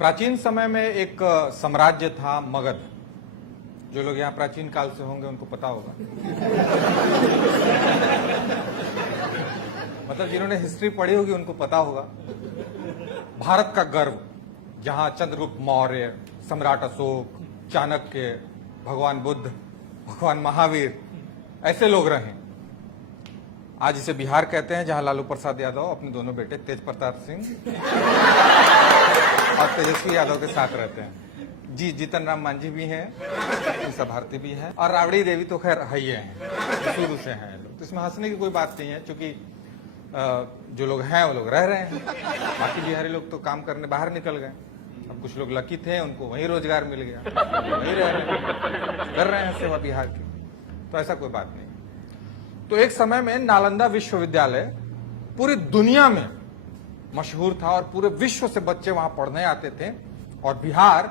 प्राचीन समय में एक साम्राज्य था मगध। जो लोग यहाँ प्राचीन काल से होंगे उनको पता होगा। मतलब जिन्होंने हिस्ट्री पढ़ी होगी उनको पता होगा। भारत का गर्व, जहां चंद्रगुप्त मौर्य, सम्राट अशोक, चाणक्य, भगवान बुद्ध, भगवान महावीर ऐसे लोग रहे। आज इसे बिहार कहते हैं, जहां लालू प्रसाद यादव अपने दोनों बेटे तेज प्रताप सिंह और तेजस्वी यादव के साथ रहते हैं। जी, जीतन राम मांझी भी हैं, उषा भारती भी हैं, और राबड़ी देवी तो खैर है ही हैं, शुरू से हैं लोग। तो इसमें हंसने की कोई बात नहीं है, क्योंकि जो लोग हैं वो लोग रह रहे हैं। बाकी बिहारी लोग तो काम करने बाहर निकल गए। अब कुछ लोग लकी थे, उनको वहीं रोजगार मिल गया, वहीं रह रहे हैं, कर रहे हैं सेवा बिहार की। तो ऐसा कोई बात नहीं। तो एक समय में नालंदा विश्वविद्यालय पूरी दुनिया में मशहूर था और पूरे विश्व से बच्चे वहां पढ़ने आते थे और बिहार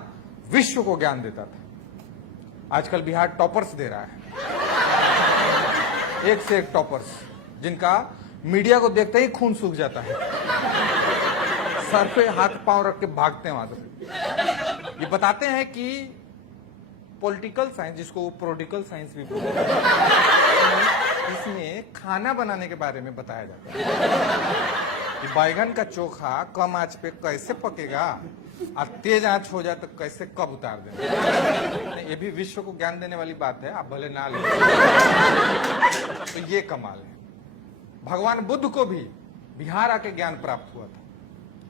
विश्व को ज्ञान देता था। आजकल बिहार टॉपर्स दे रहा है, एक से एक टॉपर्स, जिनका मीडिया को देखते ही खून सूख जाता है, सर पे हाथ पांव रख के भागते हैं वहां से। ये बताते हैं कि पॉलिटिकल साइंस, जिसको वो पॉलिटिकल साइंस भी बोलते हैं, इसमें खाना बनाने के बारे में बताया जाता है कि बैगन का चोखा कम आंच पे कैसे पकेगा और तेज आंच हो जाए तो कैसे कब उतार देना। ये भी विश्व को ज्ञान देने वाली बात है, आप भले ना ले। तो ये कमाल है। भगवान बुद्ध को भी बिहार आके ज्ञान प्राप्त हुआ था,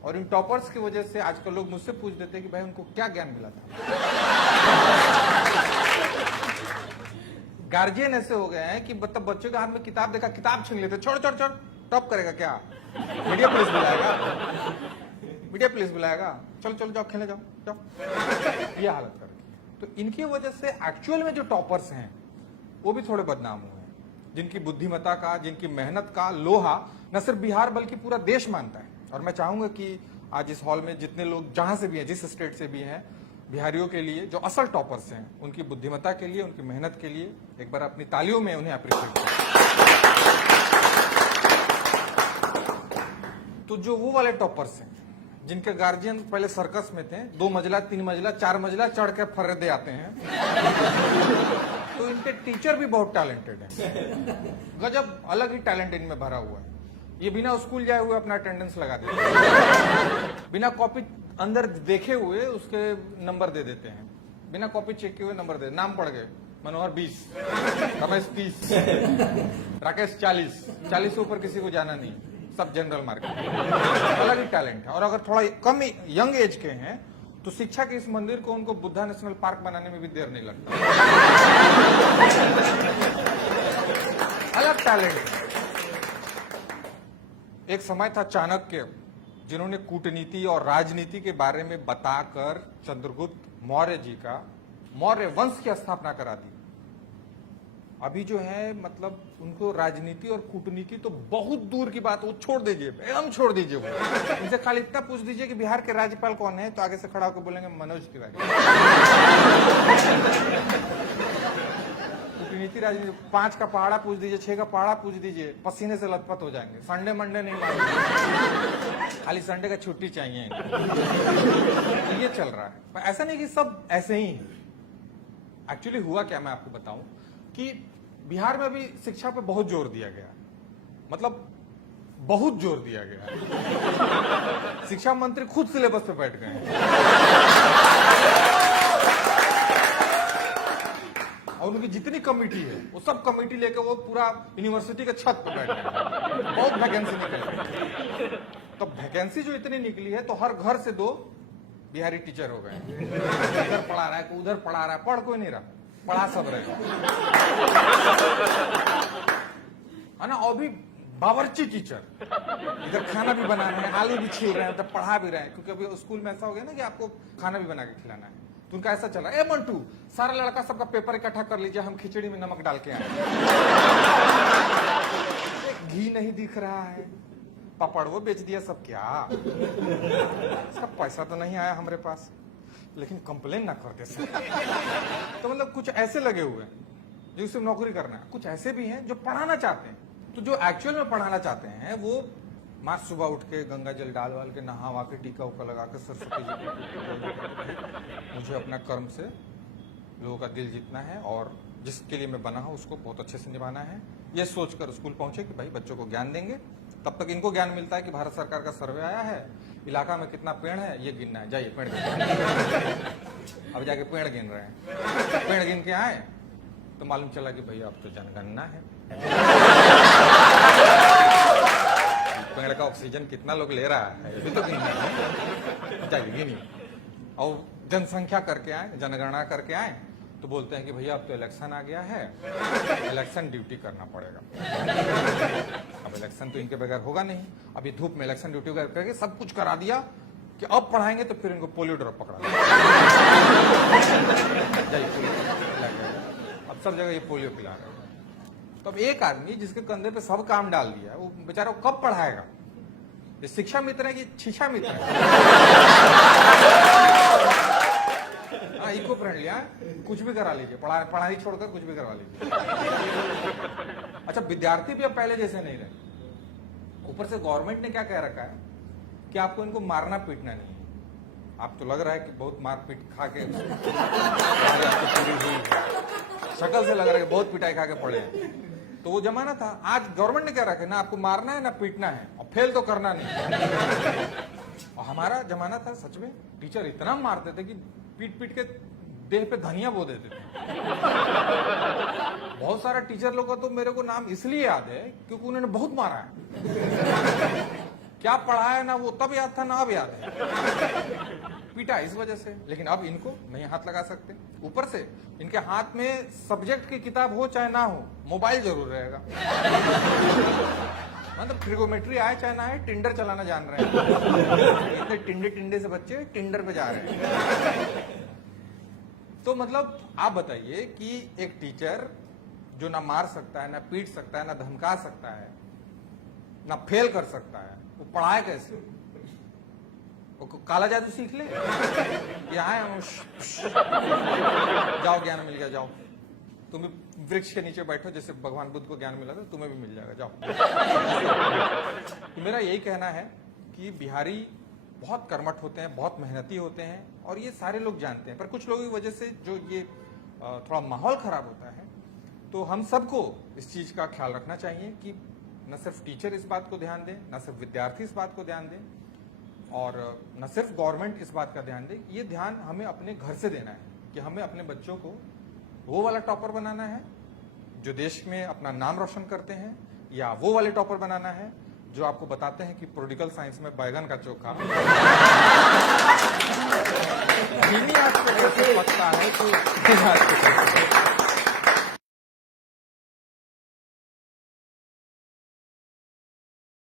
और इन टॉपर्स की वजह से आजकल लोग मुझसे पूछ देते हैं कि भाई उनको क्या ज्ञान मिला था। गार्जियन ऐसे हो गए हैं कि मतलब बच्चों के हाथ में किताब देखा, किताब छीन लेते, छोड़ छोड़ छोड़, टॉप करेगा क्या, मीडिया पुलिस बुलाएगा, मीडिया पुलिस बुलाएगा, चलो चलो जाओ खेलने जाओ जाओ, ये हालत कर रही। तो इनकी वजह से एक्चुअल में जो टॉपर्स हैं वो भी थोड़े बदनाम हुए हैं, जिनकी बुद्धिमत्ता का, जिनकी मेहनत का लोहा न सिर्फ बिहार बल्कि पूरा देश मानता है। और मैं चाहूंगा कि आज इस हॉल में जितने लोग जहां से भी हैं, जिस स्टेट से भी हैं, बिहारियों के लिए, जो असल टॉपर्स हैं, उनकी बुद्धिमत्ता के लिए, उनकी मेहनत के लिए एक बार अपनी तालियों में उन्हें अप्रिशिएट करें। तो जो वो वाले टॉपर्स हैं जिनके गार्जियन पहले सर्कस में थे, 2 मंजिला 3 मंजिला 4 मंजिला चढ़ के फर्रे आते हैं, तो इनके टीचर भी बहुत टैलेंटेड हैं। गजब अलग ही टैलेंट इनमें भरा हुआ है। ये बिना स्कूल जाए हुए अपना अटेंडेंस लगा देते हैं, बिना कॉपी अंदर देखे हुए उसके नंबर दे देते हैं, बिना कॉपी चेक किए हुए नंबर दे। नाम पढ़ गए, मनोहर 20, रमेश 30, राकेश 40 से ऊपर किसी को जाना नहीं, सब जनरल मार्केट। अलग ही टैलेंट है। और अगर थोड़ा कम यंग एज के हैं तो शिक्षा के इस मंदिर को उनको बुद्धा नेशनल पार्क बनाने में भी देर नहीं लगता। अलग टैलेंट है। एक समय था चाणक्य, जिन्होंने कूटनीति और राजनीति के बारे में बताकर चंद्रगुप्त मौर्य जी का मौर्य वंश की स्थापना करा दी। अभी जो है मतलब उनको राजनीति और कूटनीति तो बहुत दूर की बात, वो छोड़ दीजिए, एकदम छोड़ दीजिए। वो उनसे खाली इतना पूछ दीजिए कि बिहार के राज्यपाल कौन है, तो आगे से खड़ा होकर बोलेंगे मनोज तिवारी। कूटनीति राजनीति 5 का पहाड़ा पूछ दीजिए, 6 का पहाड़ा पूछ दीजिए, पसीने से लथपथ हो जाएंगे। संडे मंडे नहीं मानेंगे, खाली संडे का छुट्टी चाहिए। ये चल रहा है। ऐसा नहीं कि सब ऐसे ही है। एक्चुअली हुआ क्या, मैं आपको बताऊं कि बिहार में अभी शिक्षा पे बहुत जोर दिया गया, मतलब बहुत जोर दिया गया। शिक्षा मंत्री खुद सिलेबस पे बैठ गए हैं और उनकी जितनी कमेटी है वो सब कमेटी लेकर वो पूरा यूनिवर्सिटी के छत पे बैठ गए। बहुत वैकेंसी निकली। तो वैकेंसी जो इतनी निकली है तो हर घर से 2 बिहारी टीचर हो गए। इधर पढ़ा रहा है, कोई उधर पढ़ा रहा है, पढ़ कोई नहीं रहा, पढ़ा सब रहे है ना। और भी बावर्ची टीचर, इधर खाना भी बना रहे हैं, आलू भी छील रहे हैं, उधर पढ़ा भी रहे हैं, क्योंकि अभी स्कूल में ऐसा हो गया ना कि आपको खाना भी बना के खिलाना है। तो उनका ऐसा चला, ए मंटू सारा लड़का सबका पेपर इकट्ठा कर लीजिए, हम खिचड़ी में नमक डाल के आए। घी नहीं दिख रहा है, पापड़ वो बेच दिया सब, क्या सब पैसा तो नहीं आया हमारे पास, लेकिन कंप्लेन ना करते सर। तो मतलब कुछ ऐसे लगे हुए हैं जो सिर्फ नौकरी करना है, कुछ ऐसे भी हैं जो पढ़ाना चाहते हैं। तो जो एक्चुअल में पढ़ाना चाहते हैं वो माँ सुबह उठ के गंगा जल डाल वाल के नहा वा के टीका उका लगा के सरस्वती जी मुझे अपना कर्म से लोगों का दिल जीतना है और जिसके लिए मैं बना हूं उसको बहुत अच्छे से निभाना है। ये सोचकर स्कूल पहुंचे कि भाई बच्चों को ज्ञान देंगे। तब तक इनको ज्ञान मिलता है कि भारत सरकार का सर्वे आया है, इलाका में कितना पेड़ है ये गिनना है, जाइए पेड़ गिन। अब जाके पेड़ गिन रहे हैं। पेड़ गिन के आए तो मालूम चला कि भैया अब तो जनगणना है। पेड़ का ऑक्सीजन कितना लोग ले रहा है ये भी तो गिनना है, जाइए गिनिए। और जनसंख्या करके आए, जनगणना करके आए तो बोलते हैं कि भैया अब तो इलेक्शन आ गया है, इलेक्शन ड्यूटी करना पड़ेगा। अब इलेक्शन तो इनके बगैर होगा नहीं। अभी धूप में इलेक्शन ड्यूटी करके सब कुछ करा दिया कि अब पढ़ाएंगे तो फिर इनको पोलियो ड्रॉप पकड़ा। अब सब जगह ये पोलियो पिला रहे हैं। तो अब एक आदमी जिसके कंधे पे सब काम डाल दिया वो बेचारा कब पढ़ाएगा? ये शिक्षा मित्र है कि शिक्षा मित्र है? इको फ्रेंडली है, कुछ भी करा लीजिए, पढ़ाई छोड़कर कुछ भी करवा लीजिए। अच्छा, विद्यार्थी भी अब पहले जैसे नहीं रहे। ऊपर से गवर्नमेंट ने क्या कह रखा है कि आपको इनको मारना पीटना नहीं है। आप तो लग रहा है कि बहुत मार पीट खा के शक्ल से लग रहा है कि बहुत पिटाई खा के पड़े हैं। तो वो जमाना था। आज गवर्नमेंट ने क्या रखा है, ना आपको मारना है ना पीटना है, और फेल तो करना नहीं। और हमारा जमाना था सच में टीचर इतना मारते थे कि पीट पीट के देह पे धनिया बो देते थे। बहुत सारा टीचर लोगों का तो मेरे को नाम इसलिए याद है क्योंकि उन्होंने बहुत मारा है। क्या पढ़ाया ना वो तब याद था ना अब याद है। पीटा इस वजह से। लेकिन अब इनको नहीं हाथ लगा सकते। ऊपर से इनके हाथ में सब्जेक्ट की किताब हो चाहे ना हो, मोबाइल जरूर रहेगा। मतलब ट्रिगोमेट्री आए चाहे ना आए, टिंडर चलाना जान रहे हैं। इतने टिंडे टिंडे से बच्चे टिंडर पे जा रहे हैं। तो मतलब आप बताइए कि एक टीचर जो ना मार सकता है, ना पीट सकता है, ना धमका सकता है, ना फेल कर सकता है, वो पढ़ाए कैसे? वो काला जादू सीख ले। यहाँ जाओ ज्ञान मिल गया, जाओ तुम भी वृक्ष के नीचे बैठो, जैसे भगवान बुद्ध को ज्ञान मिला था, तुम्हें भी मिल जाएगा, जाओ। तो मेरा यही कहना है कि बिहारी बहुत कर्मठ होते हैं, बहुत मेहनती होते हैं, और ये सारे लोग जानते हैं। पर कुछ लोगों की वजह से जो ये थोड़ा माहौल खराब होता है, तो हम सबको इस चीज का ख्याल रखना चाहिए कि न सिर्फ टीचर इस बात को ध्यान दें, न सिर्फ विद्यार्थी इस बात को ध्यान दें, और न सिर्फ गवर्नमेंट इस बात का ध्यान दे। ये ध्यान हमें अपने घर से देना है कि हमें अपने बच्चों को वो वाला टॉपर बनाना है जो देश में अपना नाम रोशन करते हैं, या वो वाले टॉपर बनाना है जो आपको बताते हैं कि पॉलिटिकल साइंस में बैगन का चोखा धीमी आंच पे कैसे पकता है तो